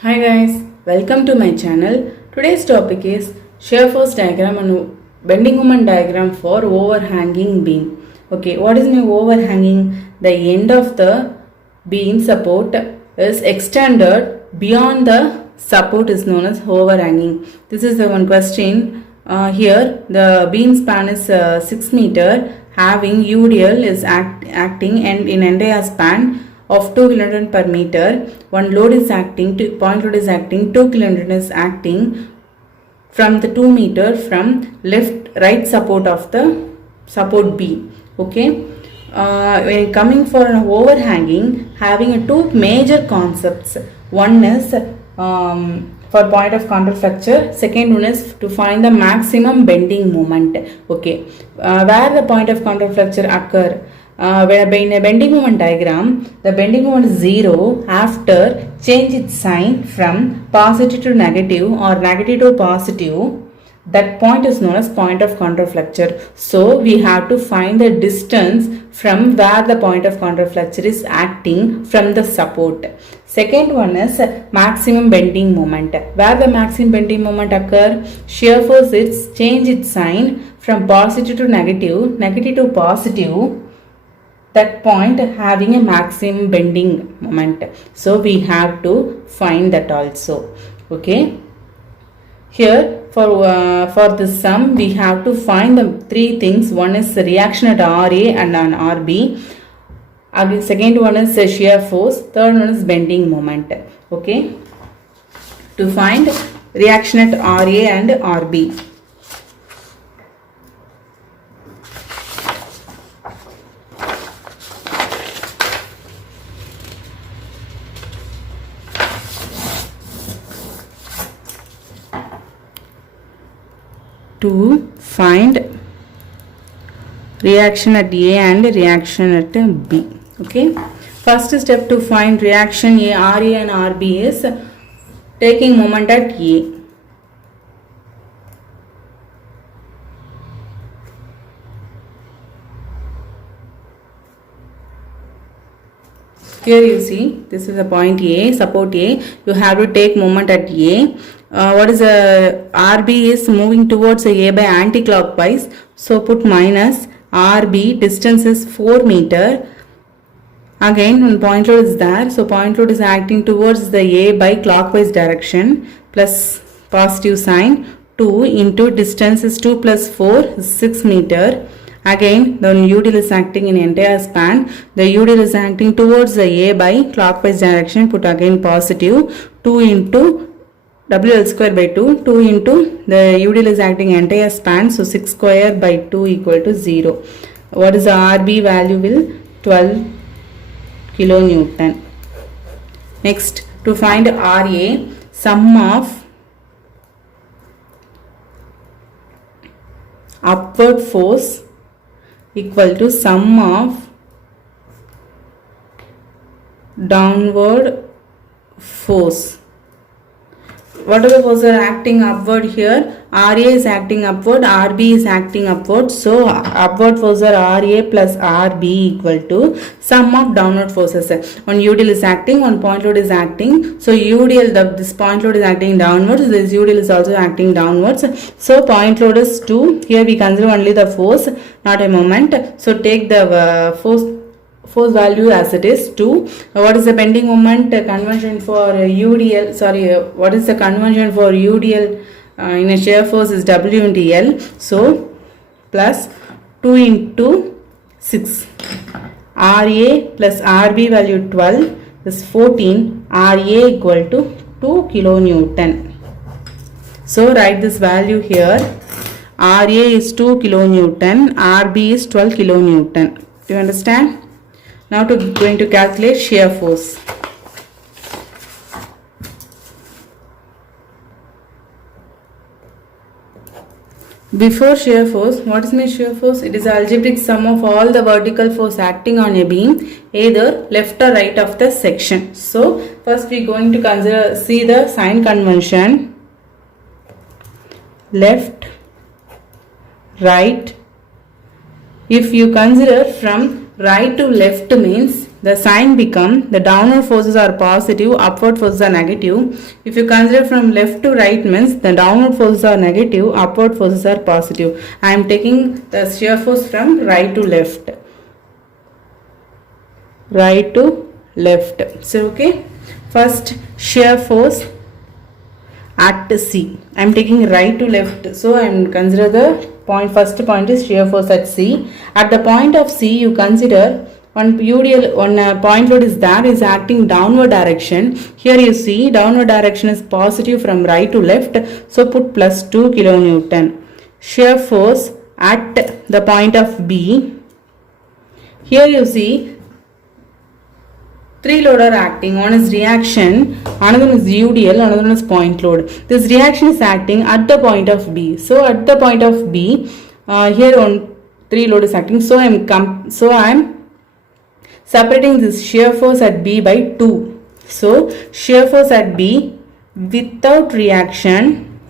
Hi guys, welcome to my channel. Today's topic is shear force diagram and bending moment diagram for overhanging beam. Okay, what is an overhanging? The end of the beam support is extended beyond the support is known as overhanging. This is the one question. Here the beam span is 6 meter, having UDL is acting and in entire span of 2 kN per meter. One load is acting, point load is acting, 2 kN is acting from the 2 meter from right support of the support B. Okay. When coming for an overhanging, having two major concepts. One is for point of control fracture. Second one is to find the maximum bending moment. Okay. Where the point of control fracture occur? Where in a bending moment diagram, the bending moment is 0 after change its sign from positive to negative or negative to positive. That point is known as point of control fracture. So we have to find the distance from where the point of control fracture is acting from the support. Second one is maximum bending moment. Where the maximum bending moment occur? Shear force is change its sign from positive to negative, negative to positive. That point having a maximum bending moment. So we have to find that also. Okay. Here for this sum we have to find the three things. One is the reaction at RA and on RB. Again, second one is shear force. Third one is bending moment. Okay. To find reaction at RA and RB. To find reaction at A and reaction at B. Okay. First step to find reaction RA and RB is taking moment at A. Here you see this is a point A, support A. You have to take moment at A. What is RB is moving towards A by anti-clockwise. So put minus RB, distance is 4 meter. Again when point load is there, so point load is acting towards the A by clockwise direction plus positive sign. 2 into distance is 2 plus 4 is 6 meter. Again the UDL is acting in entire span. The UDL is acting towards the A by clockwise direction. Put again positive. 2 into WL square by 2. 2 into the UDL is acting entire span. So 6 square by 2 equal to 0. What is the RB value will? 12 kilonewton. Next to find RA, sum of upward force equal to sum of downward force. What are the forces are acting upward here? RA is acting upward, RB is acting upward. So upward force are RA plus RB equal to sum of downward forces. One UDL is acting, one point load is acting. So UDL, this point load is acting downwards, this UDL is also acting downwards. So point load is 2. Here we consider only the force, not a moment. So take the force value as it is 2. What is the bending moment convention for UDL? What is the convention for UDL in a shear force is W into L. So plus 2 into 6. RA plus RB value 12 is 14. RA equal to 2 kilonewton. So write this value here. RA is 2 kilonewton. RB is 12 kilonewton. Do you understand? Now going to calculate shear force. Before shear force, what is my shear force? It is the algebraic sum of all the vertical force acting on a beam, either left or right of the section. So first we are going to see the sign convention. Left, right. If you consider from right to left means the sign become the downward forces are positive, upward forces are negative. If you consider from left to right means the downward forces are negative, upward forces are positive. I am taking the shear force from right to left. Right to left. So okay. First shear force at C. I am taking right to left. So I am consider the point. First point is shear force at C. At the point of C, you consider one point load is there is acting downward direction. Here you see downward direction is positive from right to left. So put plus 2 kilonewton. Shear force at the point of B. Here you see three load are acting. One is reaction, another one is UDL, another one is point load. This reaction is acting at the point of B. So at the point of B, here on three load is acting. So I am separating this shear force at B by 2. So shear force at B without reaction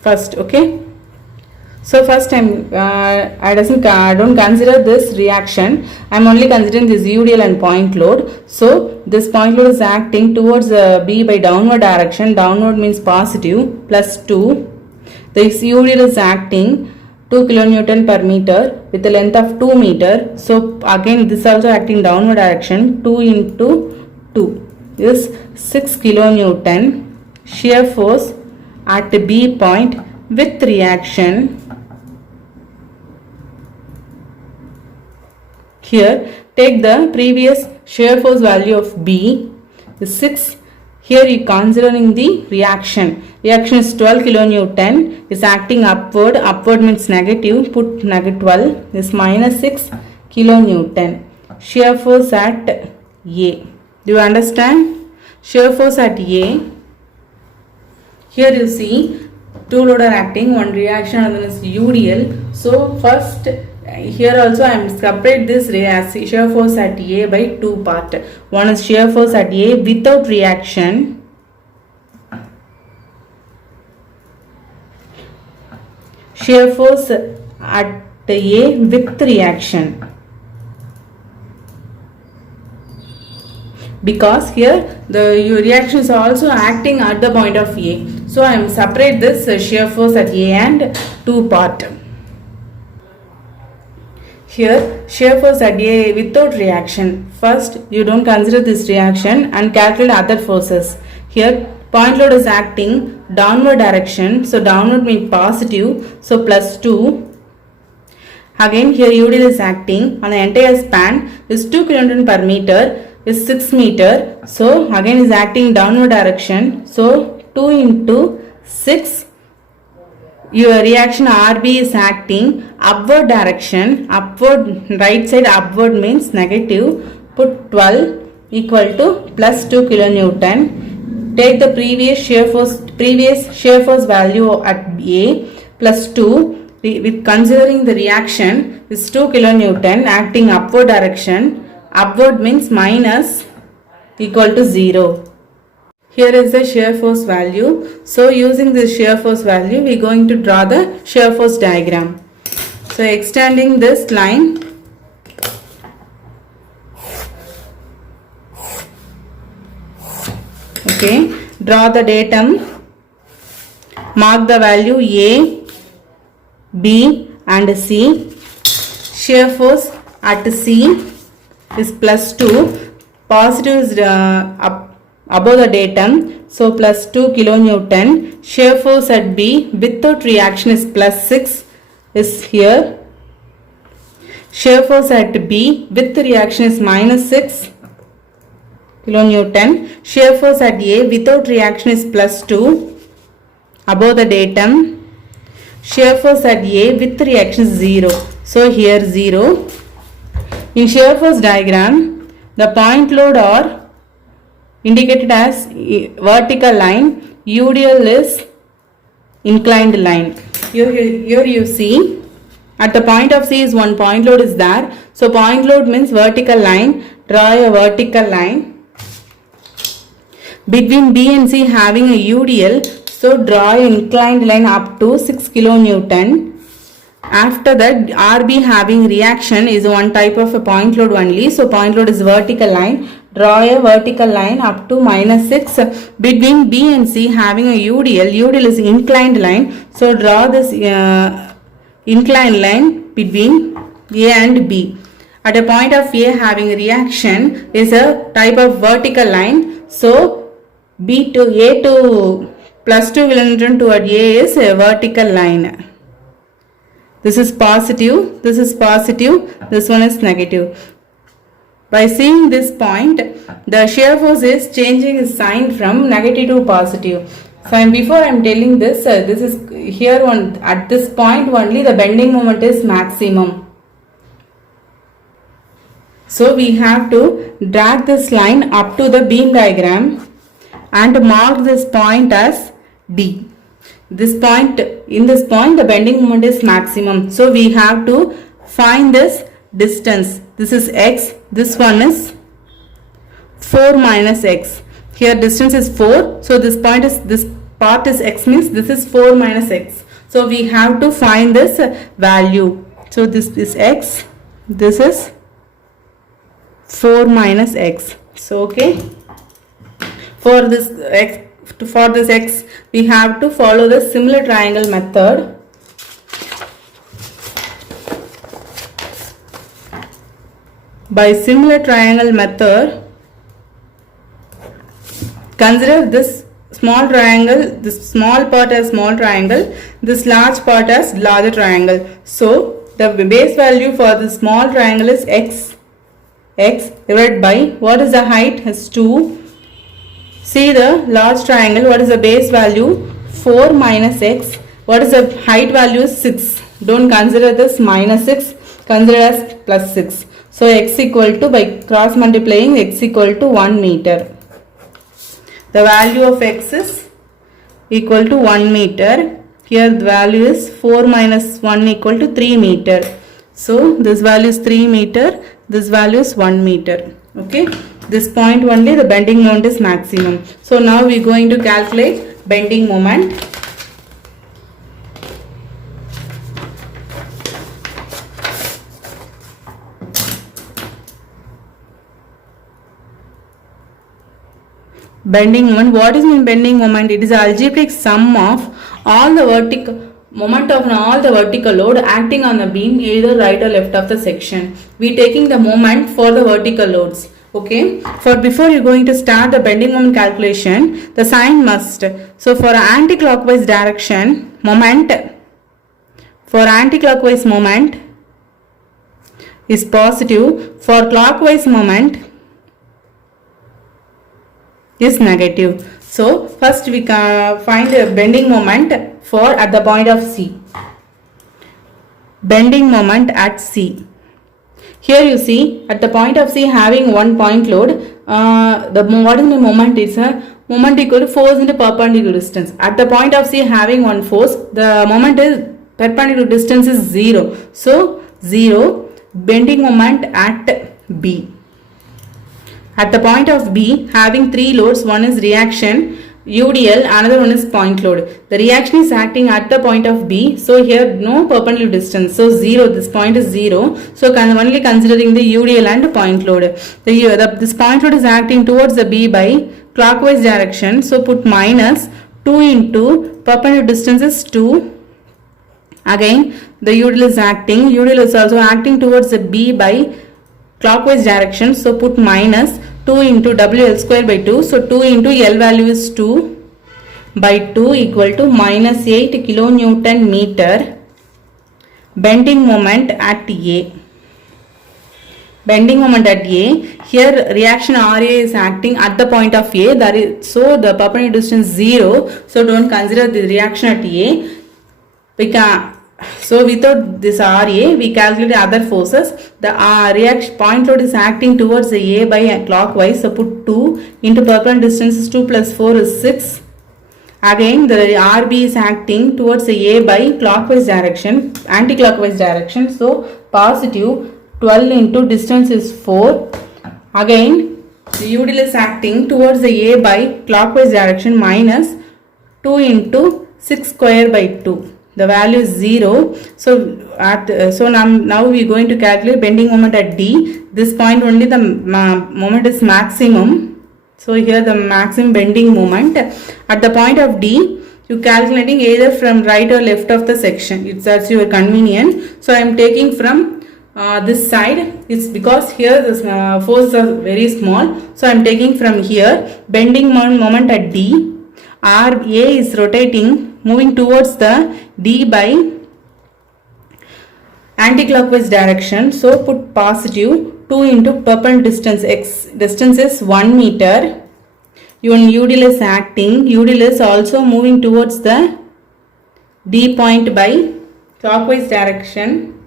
first. Okay. So first I don't consider this reaction. I am only considering this UDL and point load. So this point load is acting towards B by downward direction. Downward means positive, plus 2. This UDL is acting 2 kilonewton per meter with a length of 2 meter. So again this also acting downward direction. 2 into 2 is 6 kilonewton shear force at B point with reaction. Here take the previous shear force value of B is 6. Here you considering the reaction. Reaction is 12 kilonewton is acting upward. Upward means negative. Put negative 12 is minus 6 kilonewton. Shear force at A. Do you understand? Shear force at A. Here you see two load are acting. One reaction and then is UDL. So first here also I am separate this shear force at A by 2 part. One is shear force at A without reaction. Shear force at A with reaction. Because here the reaction is also acting at the point of A. So I am separate this shear force at A and 2 part. Here shear force at A without reaction. First you don't consider this reaction and calculate other forces. Here point load is acting downward direction. So downward means positive. So plus 2. Again here UDL is acting on the entire span is 2 kilonewton per meter is 6 meter. So again is acting downward direction. So 2 into 6. Your reaction RB is acting upward direction. Upward, right side upward means negative. Put 12 equal to plus 2 kilonewton. Take the previous shear force value at A plus 2 with considering the reaction is 2 kilonewton acting upward direction. Upward means minus equal to 0. Here is the shear force value. So using this shear force value, we are going to draw the shear force diagram. So extending this line, okay, draw the datum, mark the value A, B and C. Shear force at C is plus 2. Positive is above the datum. So plus 2 kilonewton. Shear force at B without reaction is plus 6 is here. Shear force at B with reaction is minus 6 kilonewton. Shear force at A without reaction is plus 2 above the datum. Shear force at A with reaction is 0. So here 0. In shear force diagram, the point load are indicated as vertical line. UDL is inclined line. Here you see at the point of C is one point load is there. So point load means vertical line. Draw a vertical line. Between B and C having a UDL. So draw an inclined line up to 6 kilonewton. After that, RB having reaction is one type of a point load only. So point load is vertical line. Draw a vertical line up to -6 between B and C having a UDL. UDL is inclined line. So draw this inclined line between A and B. At a point of A having reaction is a type of vertical line. So B to A to +2 will enter toward A is a vertical line. This is positive, this is positive, this one is negative. By seeing this point, the shear force is changing its sign from negative to positive. So before I am telling this, this is here one at this point only the bending moment is maximum. So we have to drag this line up to the beam diagram and mark this point as D. This point, in this point the bending moment is maximum. So we have to find this distance. This is x, this one is 4 minus x. Here distance is 4. So this point is, this part is x, means this is 4 minus x. So we have to find this value. So this is x, this is 4 minus x. So okay, for this x we have to follow the similar triangle method. By similar triangle method, consider this small triangle, this small part as small triangle, this large part as larger triangle. So the base value for the small triangle is x divided by, what is the height, is 2. See the large triangle, what is the base value, 4 minus x, what is the height value, is 6. Don't consider this minus 6, consider as plus 6. So x equal to, by cross multiplying, x equal to 1 meter. The value of x is equal to 1 meter. Here the value is 4 minus 1 equal to 3 meter. So this value is 3 meter, this value is 1 meter. Okay, this point only the bending moment is maximum. So now we are going to calculate bending moment. Bending moment, what is mean bending moment? It is the algebraic sum of all the vertical moment of all the vertical load acting on the beam either right or left of the section. We taking the moment for the vertical loads. Okay, for before you going to start the bending moment calculation, the sign must. So for anti-clockwise direction, moment, for anti-clockwise moment is positive, for clockwise moment is negative. So first we can find a bending moment for at the point of C. Bending moment at C. Here you see at the point of C having one point load, what is the moment is a moment equal to force into perpendicular distance. At the point of C having one force, the moment is perpendicular distance is 0. So 0 bending moment at B. At the point of B having three loads, one is reaction, UDL, another one is point load. The reaction is acting at the point of B. So here no perpendicular distance. So 0, this point is 0. So only considering the UDL and point load. This point load is acting towards the B by clockwise direction. So put minus 2 into perpendicular distance is 2. Again the UDL is acting. UDL is also acting towards the B by clockwise direction. So put minus 2 into WL square by 2. So 2 into L value is 2 by 2 equal to minus 8 kilonewton meter. Bending moment at A. Bending moment at A. Here reaction RA is acting at the point of A. That is, so the perpendicular distance 0. So don't consider the reaction at A. We can. So without this RA, we calculate other forces. The reaction point load is acting towards the A by clockwise. So put 2 into perpendicular distance is 2 plus 4 is 6. Again the RB is acting towards the A by clockwise direction, anti-clockwise direction. So positive 12 into distance is 4. Again the UDL is acting towards the A by clockwise direction, minus 2 into 6 square by 2. the value is 0. So now we are going to calculate bending moment at D. This point only the moment is maximum. So here the maximum bending moment at the point of D. You calculating either from right or left of the section. It's as your convenient. So I am taking from this side. It's because here the forces are very small. So I am taking from here. Bending moment at D. RA is rotating, moving towards the D by anti-clockwise direction. So put positive 2 into perpendicular distance. X distance is 1 meter. Your UDL is acting. UDL is also moving towards the D point by clockwise direction.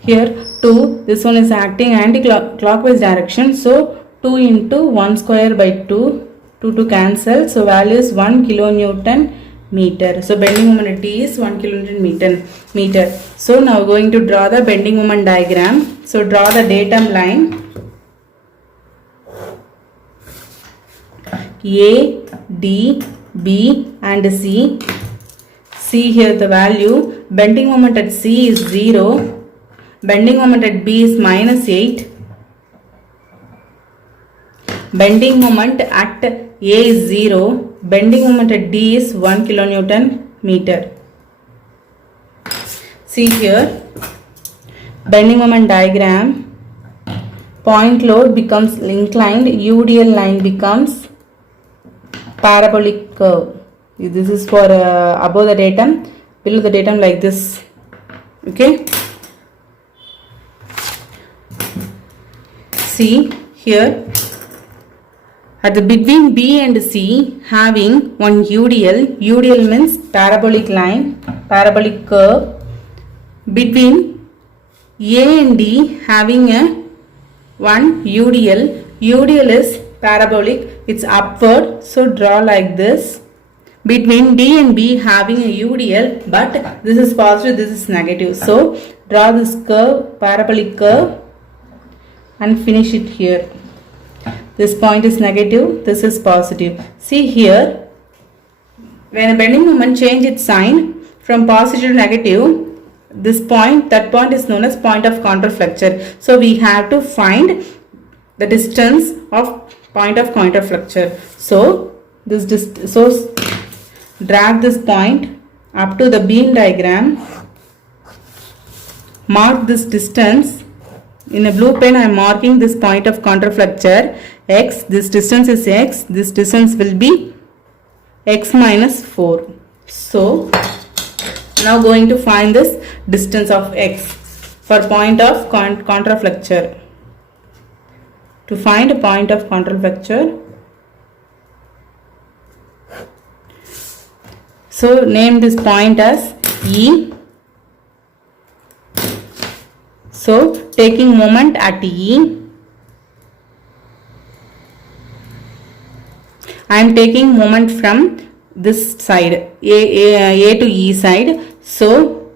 Here 2, this one is acting anti-clockwise direction. So 2 into 1 square by 2, 2 to cancel. So value is 1 kilonewton meter. So bending moment at D is 1 kilonewton meter. So now going to draw the bending moment diagram. So draw the datum line. A, D, B and C. See here the value. Bending moment at C is 0. Bending moment at B is minus 8. Bending moment at A is 0. Bending moment at D is 1 kilonewton meter. See here. Bending moment diagram. Point load becomes inclined. UDL line becomes parabolic curve. This is for above the datum, below the datum like this. Okay. See here. At the between B and C having one UDL. UDL means parabolic line, parabolic curve. Between A and D having a one UDL. UDL is parabolic. It's upward. So draw like this. Between D and B having a UDL, but this is positive, this is negative. So draw this curve, parabolic curve, and finish it here. This point is negative, this is positive. See here, when a bending moment change its sign from positive to negative, this point, that point is known as point of counterflexure. So we have to find the distance of point of counterflexure. So drag this point up to the beam diagram. Mark this distance. In a blue pen I am marking this point of counterflexure x. This distance is x. This distance will be x minus 4. So now going to find this distance of x for point of counterflexure. To find a point of counterflexure, so name this point as E. So taking moment at E, I am taking moment from this side, A to E side. So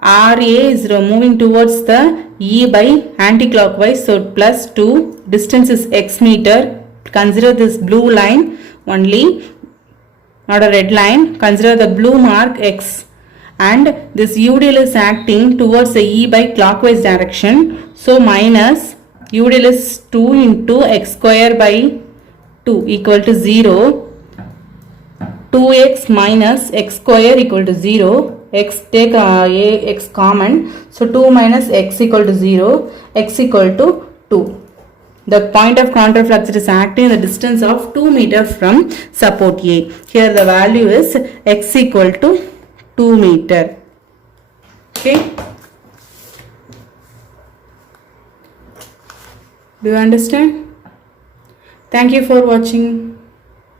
RA is moving towards the E by anti-clockwise. So plus 2, distance is x meter. Consider this blue line only, not a red line. Consider the blue mark x. And this UDL is acting towards the E by clockwise direction. So minus UDL is 2 into x square by 2 equal to 0. 2x minus x square equal to 0. X take x common. So 2 minus x equal to 0. X equal to 2. The point of counterflexure is acting the distance of 2 meters from support A. Here the value is x equal to 2 meter. Okay. Do you understand? Thank you for watching.